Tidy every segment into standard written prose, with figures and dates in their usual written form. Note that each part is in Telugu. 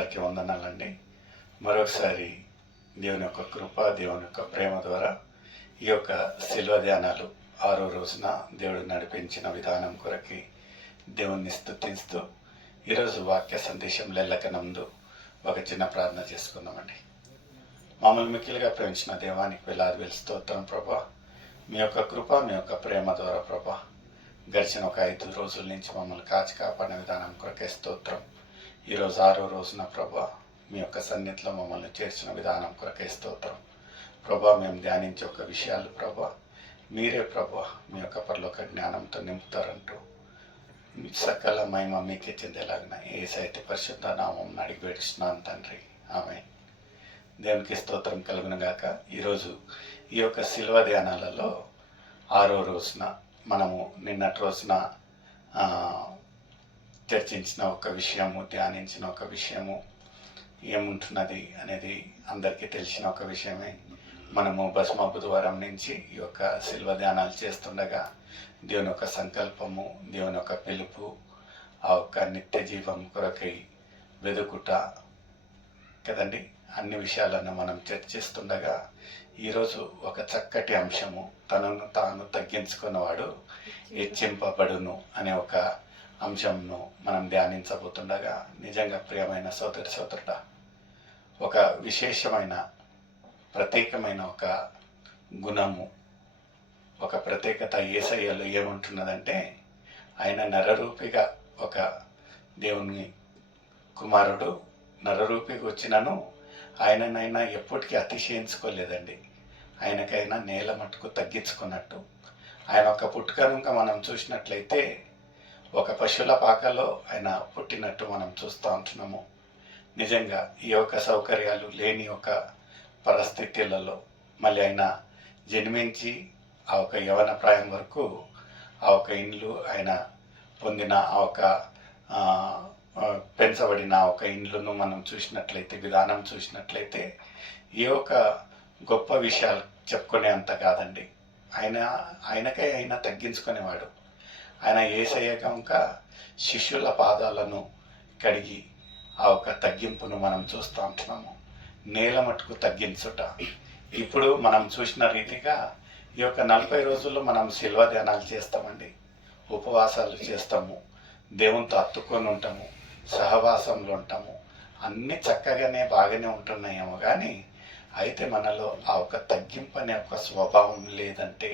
అందరికీ వందనాలండి. మరొకసారి దేవుని యొక్క కృప, దేవుని యొక్క ప్రేమ ద్వారా ఈ యొక్క శిల్వ ధ్యానాలు 6వ రోజున దేవుడు నడిపించిన విధానం కొరకి దేవుణ్ణి స్తుతిస్తూ ఈరోజు వాక్య సందేశం లెల్లకనందు ఒక చిన్న ప్రార్థన చేసుకుందామండి. మమ్మల్ని మిక్కిలిగా ప్రేమించిన దేవానికి వేలాది స్తోత్రం ప్రభా. మీ యొక్క కృప, మీ యొక్క ప్రేమ ద్వారా ప్రభా గడిచిన ఒక 5 రోజుల నుంచి మమ్మల్ని కాచి కాపాడిన విధానం కొరకే స్తోత్రం. ఈరోజు 6వ రోజున ప్రభా మీ యొక్క సన్నిధిలో మమ్మల్ని చేర్చిన విధానం కొరకే స్తోత్రం ప్రభా. మేము ధ్యానించే ఒక విషయాలు ప్రభా మీరే ప్రభా మీ యొక్క పరలోక జ్ఞానంతో నింపుతారంటూ సకల మహిమ మీకే చెందేలాగిన యేసయ్య పరిశుద్ధ నామం అడిగి వేడుస్తున్నాను తండ్రి, ఆమేన్. దేవునికి స్తోత్రం కలుగును గాక. ఈరోజు ఈ యొక్క శిల్వ ధ్యానాలలో 6వ రోజున మనము నిన్నటి రోజున చర్చించిన ఒక విషయము, ధ్యానించిన ఒక విషయము ఏముంటున్నది అనేది అందరికీ తెలిసిన ఒక విషయమే. మనము భస్మ బుధవారం నుంచి ఈ యొక్క శిల్వ ధ్యానాలు చేస్తుండగా దేవుని యొక్క సంకల్పము, దేవుని యొక్క పిలుపు, ఆ యొక్క నిత్య జీవం కొరకై వెదుకుట కదండి, అన్ని విషయాలను మనం చర్చిస్తుండగా ఈరోజు ఒక చక్కటి అంశము, తనను తాను తగ్గించుకున్నవాడు హెచ్చింపబడును అనే ఒక అంశంను మనం ధ్యానించబోతుండగా నిజంగా ప్రియమైన సోదరి సోదరుడా, ఒక విశేషమైన ప్రత్యేకమైన ఒక గుణము, ఒక ప్రత్యేకత యేసయ్యలో ఏముంటున్నదంటే ఆయన నరరూపిగా ఒక దేవుని కుమారుడు నరరూపికి వచ్చినను ఆయననైనా ఎప్పటికీ అతిశయించుకోలేదండి. ఆయనకైనా నేల మట్టుకు తగ్గించుకున్నట్టు ఆయన ఒక పుట్టుకనుక మనం చూసినట్లయితే ఒక పశువుల పాకలో ఆయన పుట్టినట్టు మనం చూస్తూ ఉంటున్నాము. నిజంగా ఈ యొక్క సౌకర్యాలు లేని ఒక పరిస్థితులలో మళ్ళీ ఆయన జన్మించి ఆ ఒక యవన ప్రాయం వరకు ఆ ఒక ఇండ్లు ఆయన పొందిన ఆ ఒక పెంచబడిన ఒక ఇండ్లను మనం చూసినట్లయితే, విధానం చూసినట్లయితే ఈ యొక్క గొప్ప విషయాలు చెప్పుకునే అంత కాదండి. ఆయనకై ఆయన తగ్గించుకునేవాడు. ఆయన యేసయ్య కనుక శిష్యుల పాదాలను కడిగి ఆ ఒక తగ్గింపును మనం చూస్తూ ఉంటున్నాము. నేల మట్టుకు తగ్గించుట. ఇప్పుడు మనం చూసిన రీతిగా ఈ యొక్క 40 రోజుల్లో మనం శిల్వ ధ్యానాలు చేస్తామండి, ఉపవాసాలు చేస్తాము, దేవునితో అత్తుకొని ఉంటాము, సహవాసంలో ఉంటాము, అన్నీ చక్కగానే బాగానే ఉంటున్నాయేమో కానీ అయితే మనలో ఆ ఒక తగ్గింపు అనే ఒక స్వభావం లేదంటే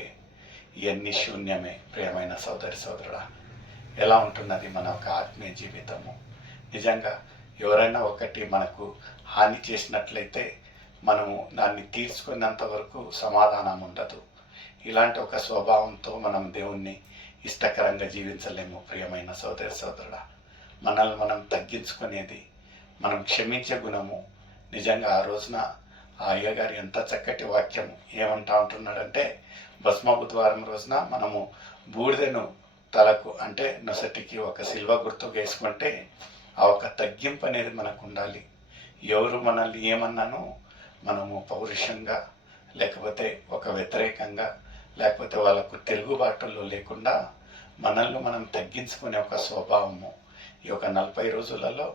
ఇవన్నీ శూన్యమే. ప్రియమైన సోదరి సోదరుడా, ఎలా ఉంటున్నది మన ఒక ఆత్మీయ జీవితము? నిజంగా ఎవరైనా ఒకటి మనకు హాని చేసినట్లయితే మనము దాన్ని తీర్చుకున్నంత వరకు సమాధానం ఉండదు. ఇలాంటి ఒక స్వభావంతో మనం దేవుణ్ణి ఇష్టకరంగా జీవించలేము. ప్రియమైన సోదరి సోదరుడా, మనల్ని మనం తగ్గించుకునేది, మనం క్షమించే గుణము. నిజంగా ఆ రోజున ఆ అయ్యగారు ఎంత చక్కటి వాక్యం ఏమంటా ఉంటున్నాడంటే, భస్మ బుధవారం రోజున మనము బూడిదను తలకు అంటే నొసటికి ఒక సిల్వ గుర్తు వేసుకుంటే ఆ ఒక తగ్గింపు అనేది మనకు ఉండాలి. ఎవరు మనల్ని ఏమన్నానో మనము పౌరుషంగా లేకపోతే ఒక వ్యతిరేకంగా లేకపోతే వాళ్ళకు తెలుగుబాటులో లేకుండా మనల్ని మనం తగ్గించుకునే ఒక స్వభావము ఈ యొక్క 40 రోజులలో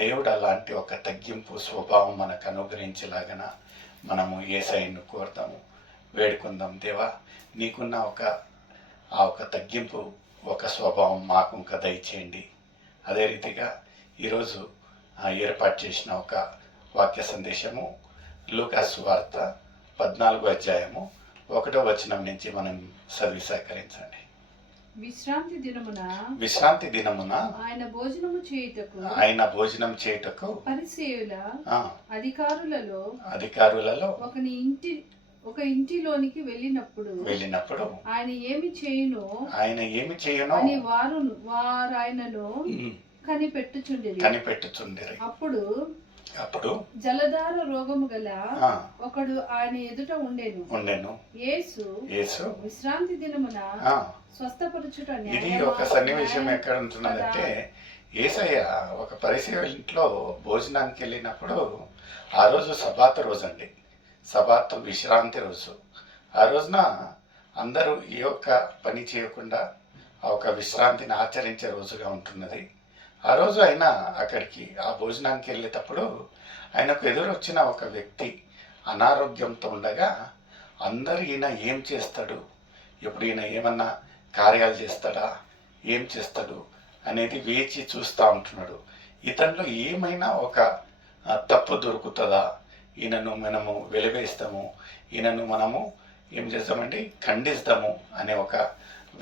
దేవుడు అలాంటి ఒక తగ్గింపు స్వభావం మనకు అనుగ్రహించేలాగన మనము యేసయ్యను కోరుతాము, వేడుకుందాం. దేవా, నీకున్న ఆ ఒక తగ్గింపు ఒక స్వభావం మాకు ఇంకా దయచేయండి. అదే రీతిగా ఈరోజు ఏర్పాటు చేసిన ఒక వాక్య సందేశము లూకా సువార్త 14వ అధ్యాయము 1వ వచనం నుంచి మనం చదివి సహకరించండి. విశ్రాంతి దినమున ఆయన భోజనం చేయుటకు పరిసయ్యుల అధికారులలో ఒక ఇంటిలోనికి వెళ్ళినప్పుడు ఆయన ఏమి చేయును అని వారు ఆయనను కనిపెట్టుచుండిరి. అప్పుడు జలధార రోగము గల ఒకడు ఆయన ఎదుట ఉండెను. యేసు విశ్రాంతి దినమున స్వస్థపరచుట. ఇది ఒక సన్నివేశం ఎక్కడ ఉంటున్నదంటే, యేసయ్య ఒక పరిసయ్యుల ఇంట్లో భోజనానికి వెళ్ళినప్పుడు ఆ రోజు సబాతు రోజు అండి, సబాతు విశ్రాంతి రోజు. ఆ రోజున అందరూ ఏ ఒక్క పని చేయకుండా ఆ ఒక విశ్రాంతిని ఆచరించే రోజుగా ఉంటున్నది. ఆ రోజు ఆయన అక్కడికి ఆ భోజనానికి వెళ్ళేటప్పుడు ఆయనకు ఎదురొచ్చిన ఒక వ్యక్తి అనారోగ్యంతో ఉండగా అందరు ఈయన ఏం చేస్తాడు, ఎప్పుడు ఈయన ఏమన్నా కార్యాలు చేస్తాడా, ఏం చేస్తాడు అనేది వేచి చూస్తూ ఉంటున్నాడు. ఇతనిలో ఏమైనా ఒక తప్పు దొరుకుతుందా, ఈయనను మనము వెలివేస్తాము, ఈయనను మనము ఏం చేస్తామండి ఖండిస్తాము అనే ఒక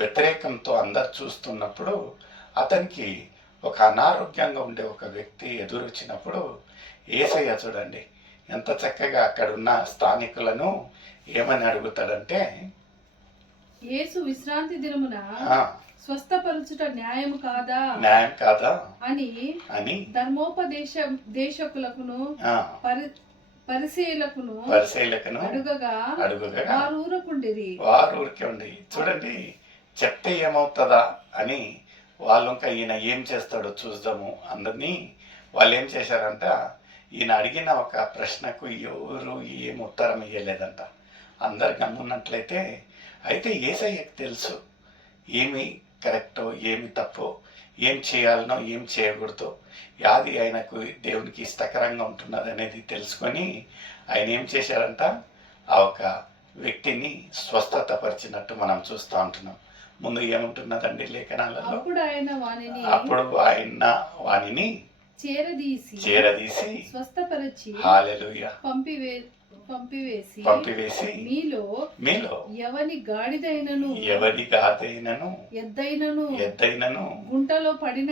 వ్యతిరేకంతో అందరు చూస్తున్నప్పుడు అతనికి ఒక అనారోగ్యంగా ఉండే ఒక వ్యక్తి ఎదురొచ్చినప్పుడు యేసయ్య చూడండి ఎంత చక్కగా అక్కడున్న స్థానికులను ఏమని అడుగుతాడంటే, యేసు విశ్రాంతి దినమున స్వస్థపరచుట న్యాయం కాదా అని ధర్మోపదేశకులకును పరిశీలకును అడుగగా వారు ఊరికే ఉండి చూడండి చెప్తే ఏమవుతుందా అని వాళ్ళు ఇంకా ఈయన ఏం చేస్తాడో చూద్దాము అందరినీ వాళ్ళు ఏం చేశారంట, ఈయన అడిగిన ఒక ప్రశ్నకు ఎవరు ఏం ఉత్తరం ఇవ్వలేదంట. అందరు గమ్మున్నట్లయితే అయితే యేసయ్యకు తెలుసు ఏమి కరెక్టో ఏమి తప్పో, ఏం చేయాలనో ఏం చేయకూడదో, యాది ఆయనకు దేవునికి ఇష్టకరంగా ఉంటున్నది అనేది తెలుసుకొని ఆయన ఏం చేశారంట, ఆ ఒక వ్యక్తిని స్వస్థత పరిచినట్టు మనం చూస్తూ ఉంటున్నాం. ముందు ఏముంటున్నదండి లేఖనాలలో, అప్పుడు ఆయన వానిని చేరదీసి స్వస్థపరిచి హల్లెలూయా పంపివేసి మీలో ఎవని గాడిదైనను ఎద్దైనను గుంటలో పడిన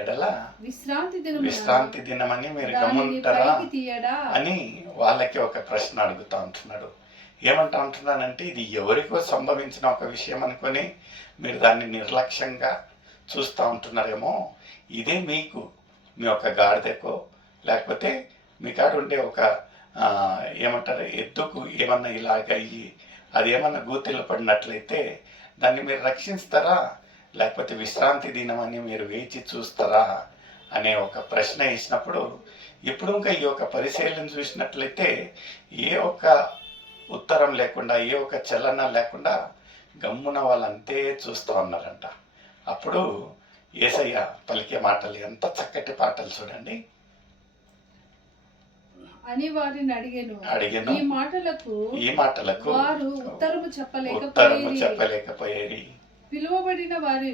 ఎడల విశ్రాంతి దినమని మీరు గమనింటారా అని వాళ్ళకి ఒక ప్రశ్న అడుగుతా ఉంటున్నాడు. ఏమంటా ఉంటున్నానంటే ఇది ఎవరికో సంభవించిన ఒక విషయం అనుకొని మీరు దాన్ని నిర్లక్ష్యంగా చూస్తూ ఉంటున్నారేమో, ఇదే మీకు మీ యొక్క గాడిదకో లేకపోతే మీ కాడ ఉండే ఒక ఏమంటారు ఎద్దుకు ఏమన్నా ఇలాగ అయ్యి అది ఏమన్నా గూతిలో పడినట్లయితే దాన్ని మీరు రక్షిస్తారా, లేకపోతే విశ్రాంతి దినమని మీరు వేచి చూస్తారా అనే ఒక ప్రశ్న వేసినప్పుడు, ఇప్పుడు ఇంకా ఈ యొక్క పరిశీలన చూసినట్లయితే ఏ ఒక్క ఉత్తరం లేకుండా ఏ ఒక్క చలనం లేకుండా గమ్మున వాళ్ళంతే చూస్తూ ఉన్నారంట. అప్పుడు యేసయ్య పలికే మాటలు ఎంత చక్కటి పాటలు చూడండి. అని వారిని అడిగెను. ఈ మాటలకు వారు ఉత్తరము చెప్పలేకపోయేది. పిలువబడిన వారు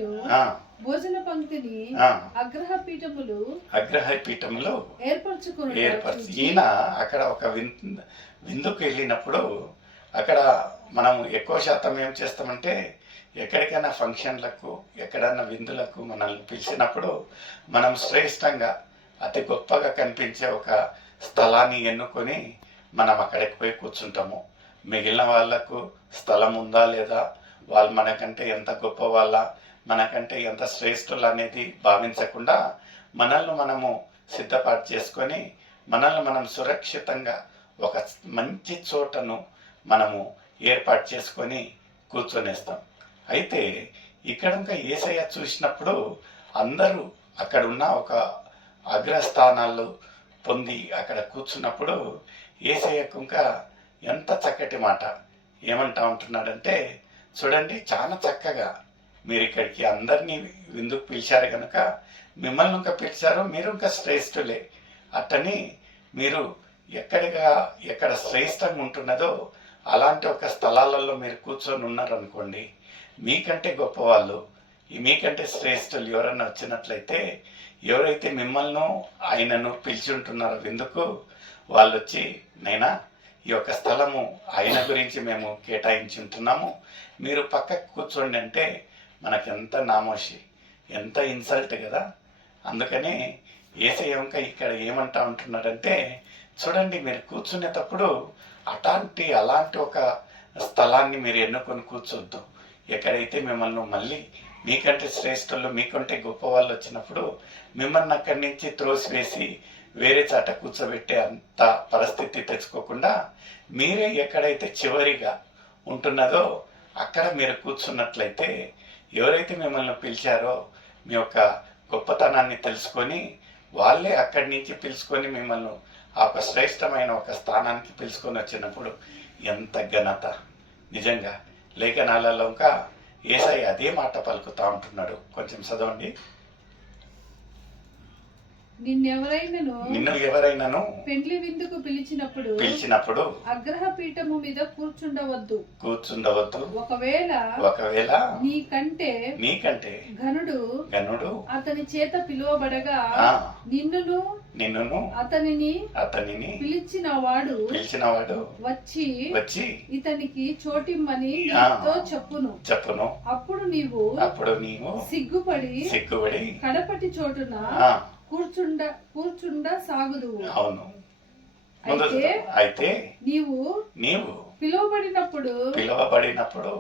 భోజన పంక్తిని అగ్రహపీఠములు ఏర్పరచి ఈయన అక్కడ ఒక విందుకు వెళ్ళినప్పుడు అక్కడ మనం ఎక్కువ శాతం ఏం చేస్తామంటే ఎక్కడికైనా ఫంక్షన్లకు ఎక్కడైనా విందులకు మనల్ని పిలిచినప్పుడు మనం శ్రేష్టంగా అతి గొప్పగా కనిపించే ఒక స్థలాన్ని ఎన్నుకొని మనం అక్కడికి పోయి కూర్చుంటాము. మిగిలిన వాళ్ళకు స్థలం ఉందా లేదా, వాళ్ళు మనకంటే ఎంత గొప్ప వాళ్ళ, మనకంటే ఎంత శ్రేష్ఠులు అనేది భావించకుండా మనల్ని మనము సిద్ధపాటు చేసుకొని మనల్ని మనం సురక్షితంగా ఒక మంచి చోటను మనము ఏర్పాటు చేసుకొని కూర్చొనేస్తాం. అయితే ఇక్కడ ఇంకా యేసయ్య చూసినప్పుడు అందరూ అక్కడ ఉన్న ఒక అగ్రస్థానాలు పొంది అక్కడ కూర్చున్నప్పుడు యేసయ్యకు ఇంకా ఎంత చక్కటి మాట ఏమంటా ఉంటున్నాడంటే, చూడండి చాలా చక్కగా మీరు ఇక్కడికి అందరినీ విందుకు పిలిచారు కనుక మిమ్మల్ని ఇంకా పిలిచారు, మీరు ఇంకా శ్రేష్ఠులే. అట్టని మీరు ఎక్కడ శ్రేష్టంగా ఉంటున్నదో అలాంటి ఒక స్థలాలలో మీరు కూర్చొని ఉన్నారనుకోండి, మీకంటే గొప్పవాళ్ళు మీకంటే శ్రేష్ఠులు ఎవరన్నా వచ్చినట్లయితే, ఎవరైతే మిమ్మల్ని ఆయనను పిలిచి ఉంటున్నారో విందుకు వాళ్ళు వచ్చి, నైనా ఈ యొక్క స్థలము ఆయన గురించి మేము కేటాయించి ఉంటున్నాము, మీరు పక్కకు కూర్చోండి అంటే మనకెంత నామోషి, ఎంత ఇన్సల్ట్ కదా. అందుకని యేసయ్య ఇంకా ఇక్కడ ఏమంటా ఉంటున్నాడంటే, చూడండి మీరు కూర్చునేటప్పుడు అలాంటి ఒక స్థలాన్ని మీరు ఎన్నుకొని కూర్చోద్దు. ఎక్కడైతే మిమ్మల్ని మళ్ళీ మీకంటే శ్రేష్ఠులు మీకంటే గొప్ప వాళ్ళు వచ్చినప్పుడు మిమ్మల్ని అక్కడి నుంచి త్రోసివేసి వేరే చాట కూర్చోబెట్టే అంత పరిస్థితి తెచ్చుకోకుండా మీరే ఎక్కడైతే చివరిగా ఉంటున్నదో అక్కడ మీరు కూర్చున్నట్లయితే ఎవరైతే మిమ్మల్ని పిలిచారో మీ యొక్క గొప్పతనాన్ని తెలుసుకొని వాళ్ళే అక్కడి నుంచి పిలుచుకొని మిమ్మల్ని ఆ ఒక శ్రేష్టమైన ఒక స్థానానికి పిలుచుకొని వచ్చినప్పుడు ఎంత ఘనత. నిజంగా లేఖనాలలో ఇంకా యేసయ్య అదే మాట పలుకుతా ఉంటున్నాడు. కొంచెం చదవండి. నిన్ను ఎవరైనాను పెండ్లి విందుకు పిలిచినప్పుడు అగ్రహ పీఠము మీద కూర్చుండవద్దు. ఒకవేళ నీకంటే ఘనుడు అతని చేత పిలువబడగా నిన్నును అతనిని పిలిచినవాడు వచ్చి ఇతనికి చోటిమ్మని నీతో చెప్పును. అప్పుడు నీవు సిగ్గుపడి కడపటి చోటున కూర్చుండ సాగుదువు. అవును. అయితే నీవు పిలువబడినప్పుడు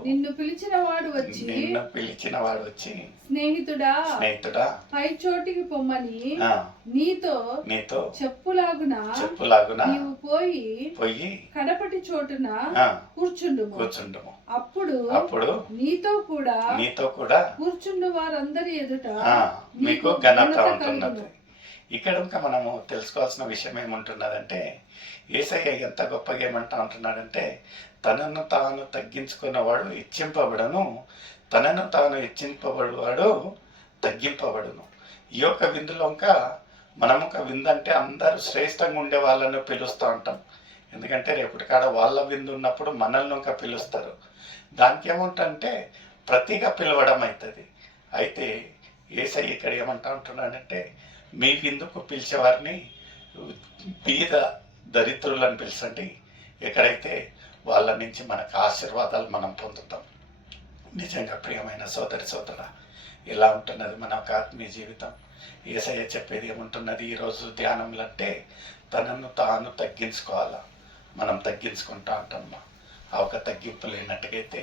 నిన్ను పిలిచిన వాడు వచ్చి స్నేహితుడా పై చోటికి పొమ్మని నీతో చెప్పులాగున నీవు పోయి కడపటి చోటున కూర్చుండుము. అప్పుడు నీతో కూడా కూర్చుండు వారందరి ఎదుట మీకు ఘనత ఉంటున్నది. ఇక్కడ ఇంకా మనము తెలుసుకోవాల్సిన విషయం ఏముంటున్నదంటే, యేసయ్య ఎంత గొప్పగా ఏమంటా ఉంటున్నాడంటే, తనను తాను తగ్గించుకున్నవాడు హెచ్చింపబడను, తనను తాను హెచ్చింపబడువాడు తగ్గింపబడును. ఈ యొక్క విందులో ఇంకా మనము ఒక విందు అంటే అందరూ శ్రేష్టంగా ఉండే వాళ్ళను పిలుస్తూ ఉంటాం. ఎందుకంటే రేపటి కాడ వాళ్ళ విందు ఉన్నప్పుడు మనల్ని ఇంకా పిలుస్తారు. దానికి ఏముంటుందంటే ప్రతిగా పిలవడం అవుతుంది. అయితే యేసయ్య ఇక్కడ ఏమంటా ఉంటున్నాడంటే, మీ విందుకు పిలిచేవారిని బీద దరిద్రులను పిలిచండి, ఎక్కడైతే వాళ్ళ నుంచి మనకు ఆశీర్వాదాలు మనం పొందుతాం. నిజంగా ప్రియమైన సోదరా, ఎలా ఉంటున్నది మన ఒక ఆత్మీయ జీవితం? యేసయ్య చెప్పేది ఏముంటున్నది ఈరోజు ధ్యానంలో అంటే, తనను తాను తగ్గించుకోవాలా. మనం తగ్గించుకుంటా ఉంటామా? ఆ ఒక తగ్గింపు లేనట్టుగైతే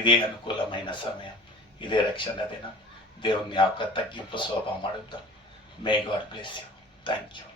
ఇదే అనుకూలమైన సమయం, ఇదే రక్షణ దినం. దేవుణ్ణి ఆ ఒక తగ్గింపు స్వభావం అడుగుతాం. May God bless you. Thank you.